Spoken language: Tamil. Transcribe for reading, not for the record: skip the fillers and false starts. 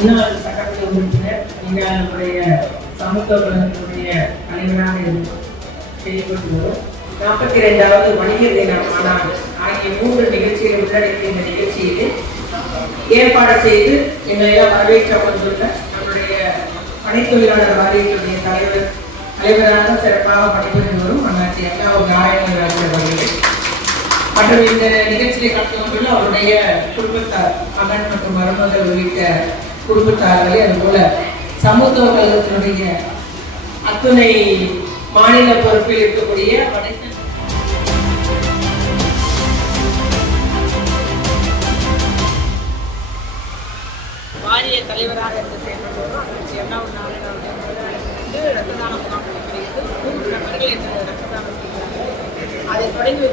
முன்னாள் சட்டமன்ற உறுப்பினர் நம்முடைய சமூக பலனுடைய தலைவராக செயல்பட்டு வரும் 42வது வணிகர் தின மாநாடு ஆகிய 3 நிகழ்ச்சிகளை உள்ளடக்கிய இந்த நிகழ்ச்சியில் ஏற்பாடு செய்து என்னையெல்லாம் வரவேற்ற வந்துள்ள நம்முடைய பணித்தொழிலாளர் வாரியத்துடைய தலைவராக சிறப்பாக பணிபுரிந்து வரும் அண்ணாச்சி அண்ணாவு நாராயணராஜ் அவர்கள் மற்றும் இந்த நிகழ்ச்சியை கலந்து கொண்டுள்ள அவருடைய குடும்பத்தார் மகன் மற்றும் மருமகள் உள்ளிட்ட குடும்பத்தார்களே அதுபோல சமூக கழகத்தினுடைய அத்துணை மாநில பொறுப்பில் இருக்கக்கூடிய வாரிய தலைவராக இருந்து செயல்படுவோம் அண்ணாவு நாராயண ரத்த தானம் முகாம் நடைபெறுகிறது 100 நபர்கள் ரத்த தானம் செய்கிறார்கள். அதை தொடங்கி